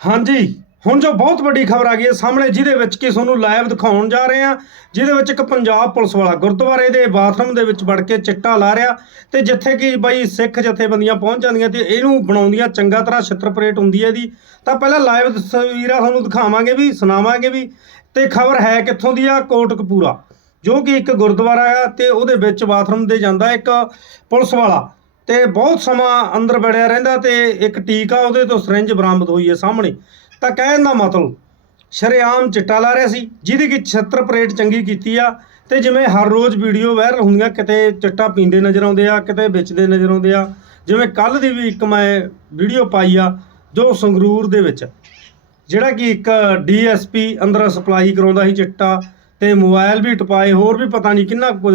ਹਾਂਜੀ, ਹੁਣ ਜੋ ਬਹੁਤ ਵੱਡੀ ਖਬਰ ਆ ਗਈ ਹੈ ਸਾਹਮਣੇ, ਜਿਹਦੇ ਵਿੱਚ ਕਿ ਤੁਹਾਨੂੰ ਲਾਈਵ ਦਿਖਾਉਣ ਜਾ ਰਹੇ ਹਾਂ। ਜਿਹਦੇ ਵਿੱਚ ਇੱਕ ਪੰਜਾਬ ਪੁਲਿਸ ਵਾਲਾ ਗੁਰਦੁਆਰੇ ਦੇ ਬਾਥਰੂਮ ਦੇ ਵਿੱਚ ਵੜ ਕੇ ਚਿੱਟਾ ਲਾ ਰਿਹਾ ਤੇ ਜਿੱਥੇ ਕਿ ਬਾਈ ਸਿੱਖ ਜਥੇਬੰਦੀਆਂ ਪਹੁੰਚ ਜਾਂਦੀਆਂ ਤੇ ਇਹਨੂੰ ਬਣਾਉਂਦੀਆਂ ਚੰਗਾ ਤਰ੍ਹਾਂ ਛਿੱਤਰ ਪਰੇਟ ਹੁੰਦੀ ਹੈ ਇਹਦੀ। ਤਾਂ ਪਹਿਲਾਂ ਲਾਈਵ ਤਸਵੀਰਾਂ ਤੁਹਾਨੂੰ ਦਿਖਾਵਾਂਗੇ ਵੀ, ਸੁਣਾਵਾਂਗੇ ਵੀ ਤੇ ਖਬਰ ਹੈ ਕਿੱਥੋਂ ਦੀ ਆ? ਕੋਟਕਪੂਰਾ, ਜੋ ਕਿ ਇੱਕ ਗੁਰਦੁਆਰਾ ਆ ਤੇ ਉਹਦੇ ਵਿੱਚ ਬਾਥਰੂਮ ਦੇ ਜਾਂਦਾ ਇੱਕ ਪੁਲਿਸ ਵਾਲਾ। ਤੇ ਬਹੁਤ ਸਮਾਂ ਅੰਦਰ ਵੜਿਆ ਰਹਿੰਦਾ ਤੇ ਇੱਕ ਟੀਕਾ ਉਹਦੇ ਤੋਂ ਸਿਰਿੰਜ ਬਰਾਮਦ ਹੋਈ ਹੈ ਸਾਹਮਣੇ। ਤਾਂ ਕਹਿਣ ਦਾ ਮਤਲਬ, ਸ਼ਰੇਆਮ ਚਿੱਟਾ ਲਾ ਰਿਹਾ ਸੀ, ਜਿਹਦੀ ਕਿ ਛੱਤਰ ਪਰੇਡ ਚੰਗੀ ਕੀਤੀ ਆ ਤੇ ਜਿਵੇਂ ਹਰ ਰੋਜ਼ ਵੀਡੀਓ ਵਾਇਰਲ ਹੁੰਦੀਆਂ, ਕਿਤੇ ਚਿੱਟਾ ਪੀਂਦੇ ਨਜ਼ਰ ਆਉਂਦੇ ਆ, ਕਿਤੇ ਵੇਚਦੇ ਨਜ਼ਰ ਆਉਂਦੇ ਆ। ਜਿਵੇਂ ਕੱਲ ਦੀ ਵੀ ਇੱਕ ਮੈਂ ਵੀਡੀਓ ਪਾਈ ਆ, ਜੋ ਸੰਗਰੂਰ ਦੇ ਵਿੱਚ, ਜਿਹੜਾ ਕਿ ਇੱਕ ਡੀਐਸਪੀ ਅੰਦਰ ਸਪਲਾਈ ਕਰਾਉਂਦਾ ਸੀ ਚਿੱਟਾ ਤੇ ਮੋਬਾਈਲ ਵੀ ਟਪਾਏ ਹੋਰ ਵੀ ਪਤਾ ਨਹੀਂ ਕਿੰਨਾ ਕੁਝ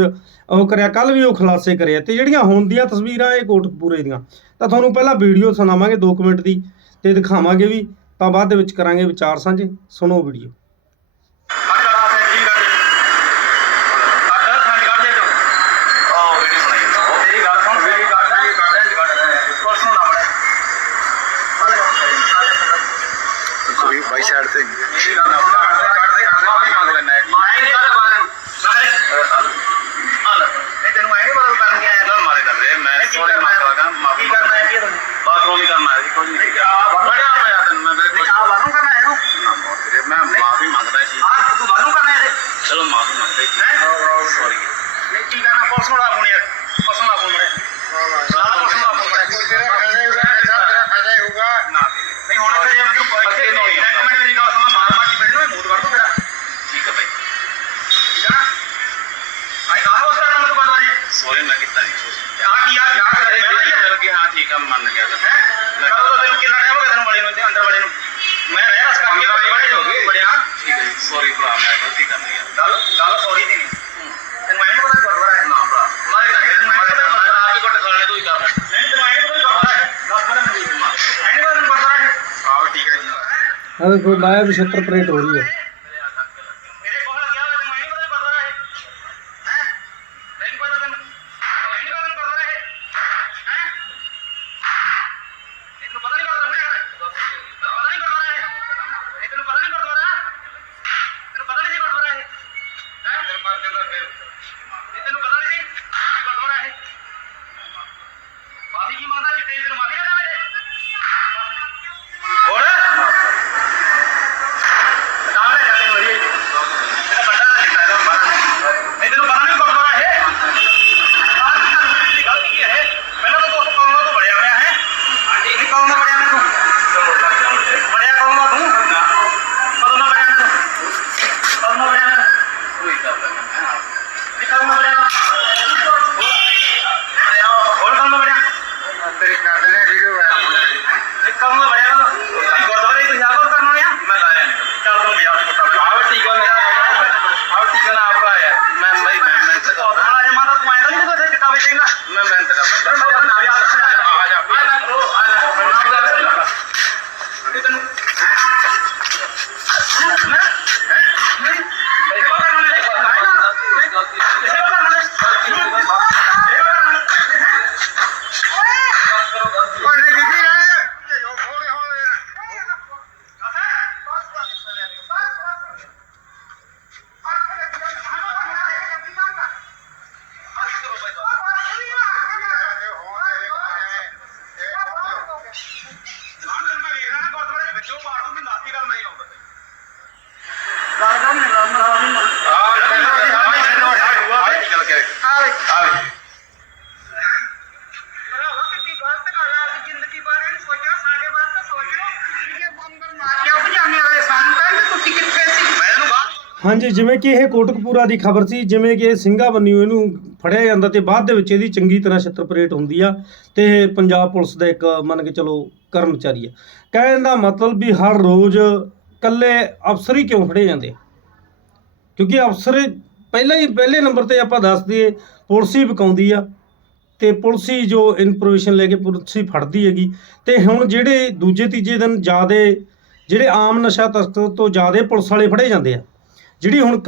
ਉਹ ਕਰਿਆ ਕੱਲ ਵੀ ਉਹ ਖੁਲਾਸੇ ਕਰਿਆ। ਤੇ ਜਿਹੜੀਆਂ ਹੁਣ ਦੀਆਂ ਤਸਵੀਰਾਂ ਇਹ ਕੋਟਕਪੂਰੇ ਦੀਆਂ। ਤਾਂ ਤੁਹਾਨੂੰ ਪਹਿਲਾਂ ਵੀਡੀਓ ਸੁਣਾਵਾਂਗੇ 2 ਮਿੰਟ ਦੀ ਤੇ ਦਿਖਾਵਾਂਗੇ ਵੀ ਤਾਂ ਬਾਅਦ ਦੇ ਵਿੱਚ ਕਰਾਂਗੇ ਵਿਚਾਰ ਸਾਂਝੇ। ਸੁਣੋ ਵੀਡੀਓ। ਕੋਈ ਬਾਈ ਸਾਈਡ ਤੇ ਬਾਥਰੂਮ ਹੀ। ਕਰਨਾ ਹੈ? ਕੁਝ ਨਹੀਂ। ਸੋਰੀ ਮੈਂ ਕੀਤਾ ਨਹੀਂ ਆ ਕੀ ਆ? ਕੀ ਕਰ ਰਿਹਾ ਚਲ ਕਿ ਹਾਂ ਠੀਕ ਆ ਮੰਨ ਗਿਆ ਹੈ? ਕਦੋਂ ਤੈਨੂੰ ਕਿੰਨਾ ਟਾਈਮ ਹੋ ਗਿਆ ਤੈਨੂੰ ਬੜੇ ਨੂੰ ਤੇ ਅੰਦਰ ਬੜੇ ਨੂੰ? ਮੈਂ ਰਹਿ ਰਸ ਕਰਕੇ ਬੜੇ ਹੋ ਗਏ ਬੜਿਆ ਠੀਕ ਹੈ ਸੌਰੀ ਭਰਾ ਮੈਂ ਗਲਤੀ ਕਰ ਲਈ ਗੱਲ ਗੱਲ ਸੌਰੀ ਦੀ ਨਹੀਂ। ਤੈਨੂੰ ਮੈਂ ਨਹੀਂ ਪਤਾ ਗੁਰਦੁਆਰਾ ਹੈ ਨਾ ਭਰਾ। ਮਾਰੇ ਨਾ ਤੈਨੂੰ ਮੈਂ ਪਤਾ ਗੁਰਦੁਆਰਾ ਆਪ ਹੀ ਕੋਟ ਖਾਣੇ ਤੋਂ ਹੀ ਕਰ ਨਹੀਂ ਤੈਨੂੰ ਐਂ ਪਤਾ ਗੁਰਦੁਆਰਾ ਹੈ ਦੱਸ ਪਹਿਲਾਂ ਮੈਨੂੰ ਐਂ ਨਹੀਂ ਪਤਾ ਗੁਰਦੁਆਰਾ ਹੈ ਆਹ ਠੀਕ ਹੈ ਜੀ। ਆ ਦੇਖੋ ਲਾਈਵ ਛਿੱਤਰ ਪਰੇਡ ਹੋ ਰਹੀ ਹੈ। ਮੈਂ ਮੈਂ ਮੈਂ ਮੈਂ ਤੇ ਉਹ ਬਣਾ ਜਮਾ ਤਾਂ ਤੂੰ ਆਇਆ ਨਹੀਂ ਕੋਈ ਕਿਤਾ ਵੇਚੇਗਾ? ਮੈਂ ਮਿਹਨਤ ਕਰਦਾ ਮੈਂ ਨਾ ਆ ਜਾ ਆ ਨਾ ਕਰੋ। ਹਾਂਜੀ ਜਿਵੇਂ ਕਿ ਇਹ ਕੋਟਕਪੂਰਾ ਦੀ ਖਬਰ ਸੀ ਜਿਵੇਂ ਕਿ ਇਹ ਸਿੰਘਾ ਬੰਨਿਓ ਇਹਨੂੰ ਫੜਿਆ ਜਾਂਦਾ ਤੇ ਬਾਅਦ ਦੇ ਵਿੱਚ ਇਹਦੀ ਚੰਗੀ ਤਰ੍ਹਾਂ ਛਿੱਤਰ ਪਰੇਡ ਹੁੰਦੀ ਆ ਤੇ ਇਹ ਪੰਜਾਬ ਪੁਲਿਸ ਦਾ ਇੱਕ ਮੰਨ ਕੇ ਚਲੋ ਕਰਮਚਾਰੀ ਆ। ਕਹਿਣ ਦਾ ਮਤਲਬ ਵੀ ਹਰ ਰੋਜ਼ ਕੱਲੇ ਅਫਸਰ ਹੀ ਕਿਉਂ ਫੜੇ ਜਾਂਦੇ ਕਿਉਂਕਿ ਅਫਸਰ ਪਹਿਲਾਂ ਹੀ, ਪਹਿਲੇ ਨੰਬਰ ਤੇ ਆਪਾਂ ਦੱਸ ਦਈਏ, ਪੁਲਿਸ ਹੀ ਵਿਕਾਉਂਦੀ ਆ ਤੇ ਪੁਲਿਸ ਹੀ ਜੋ ਇਨਫੋਰਮੇਸ਼ਨ ਲੈ ਕੇ ਪੁਲਿਸ ਹੀ ਫੜਦੀ ਹੈਗੀ ਤੇ ਹੁਣ ਜਿਹੜੇ ਦੂਜੇ, ਤੀਜੇ ਦਿਨ ਜਿਆਦੇ ਜਿਹੜੇ ਆਮ ਨਸ਼ਾ ਤਸਕਰ ਤੋਂ ਜਿਆਦੇ ਪੁਲਿਸ ਵਾਲੇ ਫੜੇ ਜਾਂਦੇ ਆ, ਜਿਹੜੀ ਹੁਣ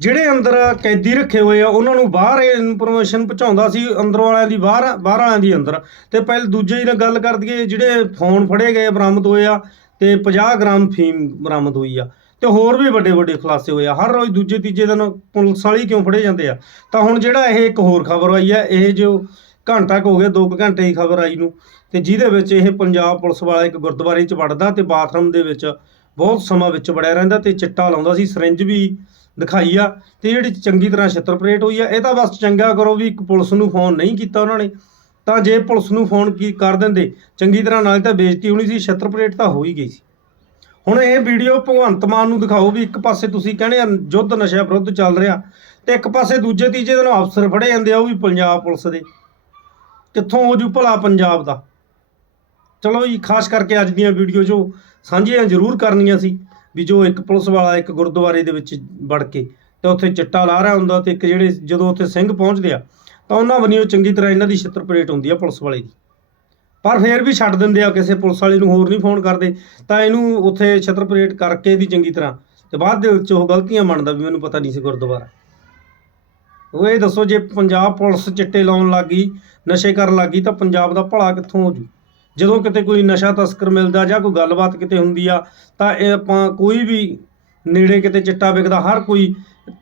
ਜਿਹੜੇ ਅੰਦਰ ਕੈਦੀ ਰੱਖੇ ਹੋਏ ਆ, ਉਹਨਾਂ ਨੂੰ ਬਾਹਰ ਇਨਫੋਰਮੇਸ਼ਨ ਪਹੁੰਚਾਉਂਦਾ ਸੀ, ਅੰਦਰੋਂ ਵਾਲਿਆਂ ਦੀ, ਬਾਹਰ ਬਾਹਰ ਵਾਲਿਆਂ ਦੀ ਅੰਦਰ। ਤੇ ਪਹਿਲ ਦੂਜੇ ਦੀ ਨਾਲ ਗੱਲ ਕਰ ਦਈਏ, ਜਿਹੜੇ ਫੋਨ ਫੜੇ ਗਏ ਬਰਾਮਦ ਹੋਏ ਆ, ਤੇ 50 ਗ੍ਰਾਮ ਫੀਮ ਬਰਾਮਦ ਹੋਈ ਆ। ਤੇ ਹੋਰ ਵੀ ਵੱਡੇ ਵੱਡੇ ਖੁਲਾਸੇ ਹੋਏ ਆ। ਹਰ ਰੋਜ਼ ਦੂਜੇ ਤੀਜੇ ਦਿਨ ਪੁਲਿਸ ਵਾਲੀ ਕਿਉਂ ਫੜੇ ਜਾਂਦੇ ਆ? ਤਾਂ ਹੁਣ ਜਿਹੜਾ ਇਹ ਇੱਕ ਹੋਰ ਖਬਰ ਆਈ ਆ, ਇਹ ਜੋ ਘੰਟਾ ਕੁ ਹੋ ਗਿਆ 2 ਘੰਟੇ ਦੀ ਖਬਰ ਆਈ ਨੂੰ, ਤੇ ਜਿਹਦੇ ਵਿੱਚ ਇਹ ਪੰਜਾਬ ਪੁਲਿਸ ਵਾਲਾ ਇੱਕ ਗੁਰਦੁਆਰੇ 'ਚ ਵੜਦਾ ਤੇ ਬਾਥਰੂਮ ਦੇ ਵਿੱਚ ਬਹੁਤ ਸਮਾਂ ਵਿੱਚ ਵੜਿਆ ਰਹਿੰਦਾ ਤੇ ਚਿੱਟਾ ਲਾਉਂਦਾ ਸੀ, ਸਿਰਿੰਜ ਵੀ ਦਿਖਾਈ ਆ ਤੇ ਜਿਹੜੀ ਚੰਗੀ ਤਰ੍ਹਾਂ ਛਿੱਤਰ ਪਰੇਡ ਹੋਈ ਆ, ਇਹ ਤਾਂ ਬਸ ਚੰਗਾ ਕਰੋ ਵੀ ਇੱਕ ਪੁਲਿਸ ਨੂੰ ਫੋਨ ਨਹੀਂ ਕੀਤਾ ਉਹਨਾਂ ਨੇ। ਤਾਂ ਜੇ ਪੁਲਿਸ ਨੂੰ ਫੋਨ ਕੀ ਕਰ ਦਿੰਦੇ, ਚੰਗੀ ਤਰ੍ਹਾਂ ਨਾਲ ਤਾਂ ਬੇਇੱਜ਼ਤੀ ਹੋਣੀ ਸੀ, ਛਿੱਤਰ ਪਰੇਡ ਤਾਂ ਹੋ ਹੀ ਗਈ ਸੀ। ਹੁਣ ਇਹ ਵੀਡੀਓ ਭਗਵੰਤ ਮਾਨ ਨੂੰ ਦਿਖਾਓ ਵੀ ਇੱਕ ਪਾਸੇ ਤੁਸੀਂ ਕਹਿੰਦੇ ਆ ਯੁੱਧ ਨਸ਼ਾ ਵਿਰੁੱਧ ਚੱਲ ਰਿਹਾ ਤੇ ਇੱਕ ਪਾਸੇ ਦੂਜੇ ਤੀਜੇ ਦਿਨ ਅਫਸਰ ਫੜੇ ਜਾਂਦੇ ਆ ਉਹ ਵੀ ਪੰਜਾਬ ਪੁਲਿਸ ਦੇ। ਕਿੱਥੋਂ ਹੋ ਜੂ ਭਲਾ ਪੰਜਾਬ ਦਾ? ਚਲੋ ਜੀ, ਖਾਸ ਕਰਕੇ ਅੱਜ ਦੀਆਂ ਵੀਡੀਓ ਜੋ ਸਾਂਝੀਆਂ ਜ਼ਰੂਰ ਕਰਨੀਆਂ ਸੀ। ਵੀ ਜੋ ਇੱਕ ਪੁਲਿਸ ਵਾਲਾ ਇੱਕ ਗੁਰਦੁਆਰੇ ਦੇ ਵਿੱਚ ਵੜ ਕੇ ਤੇ ਉੱਥੇ ਚਿੱਟਾ ਲਾ ਰਿਹਾ ਹੁੰਦਾ ਤੇ ਇੱਕ ਜਿਹੜੇ ਜਦੋਂ ਉੱਥੇ ਸਿੰਘ ਪਹੁੰਚਦੇ ਆ, ਤਾਂ ਉਹਨਾਂ ਵੱਲੋਂ ਚੰਗੀ ਤਰ੍ਹਾਂ ਇਹਨਾਂ ਦੀ ਛਿੱਤਰ ਪਰੇਡ ਹੁੰਦੀ ਆ ਪੁਲਿਸ ਵਾਲੇ ਦੀ। ਪਰ ਫੇਰ ਵੀ ਛੱਡ ਦਿੰਦੇ ਆ, ਕਿਸੇ ਪੁਲਿਸ ਵਾਲੇ ਨੂੰ ਹੋਰ ਨਹੀਂ ਫੋਨ ਕਰਦੇ, ਤਾਂ ਇਹਨੂੰ ਉੱਥੇ ਛਿੱਤਰ ਪਰੇਡ ਕਰਕੇ ਇਹਦੀ ਚੰਗੀ ਤਰ੍ਹਾਂ ਤੇ ਬਾਅਦ ਦੇ ਵਿੱਚ ਉਹ ਗਲਤੀਆਂ ਮੰਨਦਾ ਵੀ ਮੈਨੂੰ ਪਤਾ ਨਹੀਂ ਸੀ ਗੁਰਦੁਆਰਾ। ਉਹ ਇਹ ਦੱਸੋ ਜੇ ਪੰਜਾਬ ਪੁਲਿਸ ਚਿੱਟੇ ਲਾਉਣ ਲੱਗੀ ਨਸ਼ੇ ਕਰਨ ਲੱਗੀ ਤਾਂ ਪੰਜਾਬ ਦਾ ਭਲਾ ਕਿੱਥੋਂ ਹੋ ਜੂ? ਜਦੋਂ ਕਿਤੇ ਕੋਈ ਨਸ਼ਾ ਤਸਕਰ ਮਿਲਦਾ ਜਾਂ ਕੋਈ ਗੱਲਬਾਤ ਕਿਤੇ ਹੁੰਦੀ ਆ, ਤਾਂ ਇਹ ਆਪਾਂ ਕੋਈ ਵੀ ਨੇੜੇ ਕਿਤੇ ਚਿੱਟਾ ਵਿਕਦਾ, ਹਰ ਕੋਈ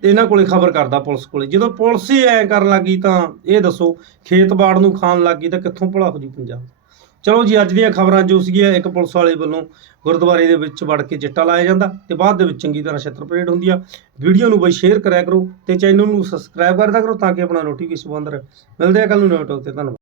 ਇਹਨਾਂ ਕੋਲੇ ਖਬਰ ਕਰਦਾ ਪੁਲਿਸ ਕੋਲੇ। ਜਦੋਂ ਪੁਲਿਸ ਹੀ ਐ ਕਰਨ ਲੱਗੀ ਤਾਂ ਇਹ ਦੱਸੋ, ਖੇਤ ਬਾੜ ਨੂੰ ਖਾਣ ਲੱਗੀ ਤਾਂ ਕਿੱਥੋਂ ਭਲਾ ਹੋ ਜੂ ਪੰਜਾਬ? ਚਲੋ ਜੀ, ਅੱਜ ਦੀਆਂ ਖਬਰਾਂ ਜੋ ਸੀਗੀਆਂ, ਇੱਕ ਪੁਲਿਸ ਵਾਲੇ ਵੱਲੋਂ ਗੁਰਦੁਆਰੇ ਦੇ ਵਿੱਚ ਵੜ ਕੇ ਚਿੱਟਾ ਲਾਇਆ ਜਾਂਦਾ ਤੇ ਬਾਅਦ ਦੇ ਵਿੱਚ ਚੰਗੀ ਤਰ੍ਹਾਂ ਛੱਤਰ ਪਰੇਡ ਹੁੰਦੀ ਆ। ਵੀਡੀਓ ਨੂੰ ਬਈ ਸ਼ੇਅਰ ਕਰਿਆ ਕਰੋ ਤੇ ਚੈਨਲ ਨੂੰ ਸਬਸਕ੍ਰਾਈਬ ਕਰਦਾ ਕਰੋ ਤਾਂ ਕਿ ਆਪਣਾ ਨੋਟੀਫਿਕੇਸ਼ਨ ਬੰਦ ਰਹੇ ਮਿਲਦੇ ਆ। ਕੱਲ ਨੂੰ ਨਵੇਂ ਟੌਪ ਤੇ, ਧੰਨਵਾਦ।